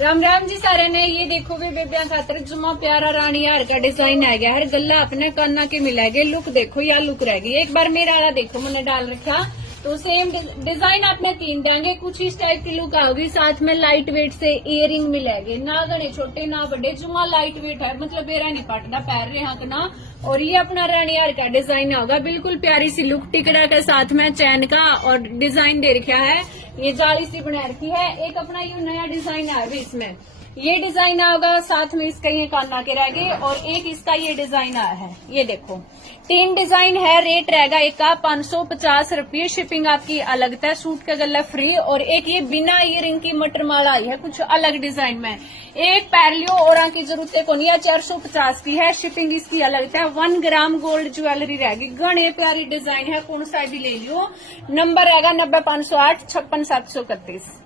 राम राम जी सारे ने। ये देखो भी बेबिया खातर जुम्मा प्यारा रानी हार का डिजाइन आ गया। हर गला अपने काना के मिलाएगी। लुक देखो या लुक रहेगी। एक बार मेरा वाला देखो मैंने डाल रखा तो सेम डिजाइन आपने 3 देंगे। कुछ इस टाइप की लुक आओगी। साथ में लाइट वेट से इयरिंग मिलेगी। ना गणे छोटे ना बड़े, जुम्मा लाइट वेट है, मतलब बेरा नहीं पटना पैर रहे हाथ ना। और ये अपना रानी हार का डिजाइन होगा। बिल्कुल प्यारी सी लुक टिकड़ा के साथ में चैन का और डिजाइन दे रखा है। ये जाली सी बना रखी है। एक अपना ये नया डिजाइन है भी इसमें। ये डिजाइन होगा, साथ में इसका ये काना के रहेंगे और एक इसका ये डिजाइन आया है। ये देखो 3 डिजाइन है। रेट रहेगा एक का 550 रुपये। शिपिंग आपकी अलग था। सूट का गला फ्री। और एक ये बिना इयरिंग की मटर माला आई है कुछ अलग डिजाइन में। एक पैर लियो और की जरूरत को नहीं है। 450 की है। शिपिंग इसकी अलग था। 1 ग्राम गोल्ड ज्वेलरी रहेगी। घने प्यारी डिजाइन है। कौन सा भी ले लियो। नंबर रहेगा 90 508 56 731।